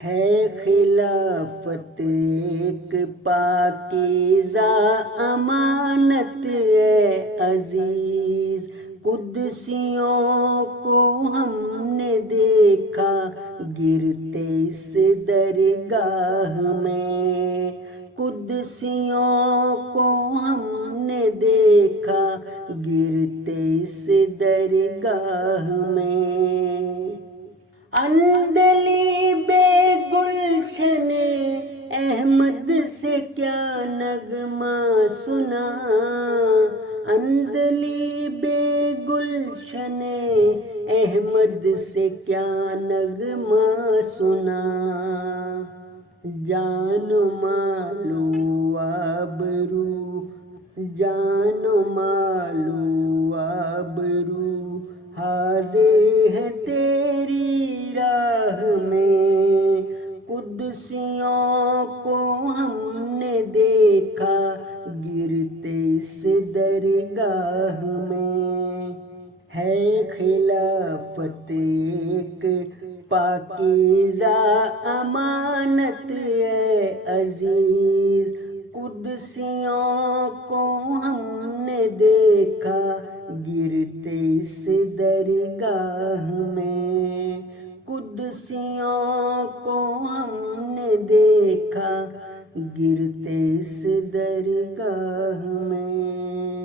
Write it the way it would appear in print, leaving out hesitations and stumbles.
ہے خلافت ایک پاکیزہ امانت ہے عزیز، قدسیوں کو ہم نے دیکھا گرتے اس درگاہ میں، قدسیوں کو ہم نے دیکھا گرتے اس درگاہ میں۔ اندلی بے گلشن احمد سے کیا نغمہ سنا، اندلی بے گلشن احمد سے کیا نغمہ سنا، جان و مال و آبرو، جان و مال و آبرو حاضر ہے تیری راہ میں، قدسیوں کو ہم نے دیکھا گرتے اس درگاہ میں۔ ہے خلافت ایک پاکیزہ امانت ہے عزیز، قدسیوں کو ہم نے دیکھا گرتے اس درگاہ میں، قدسیوں کو ہم نے دیکھا گرتے اس درگاہ میں۔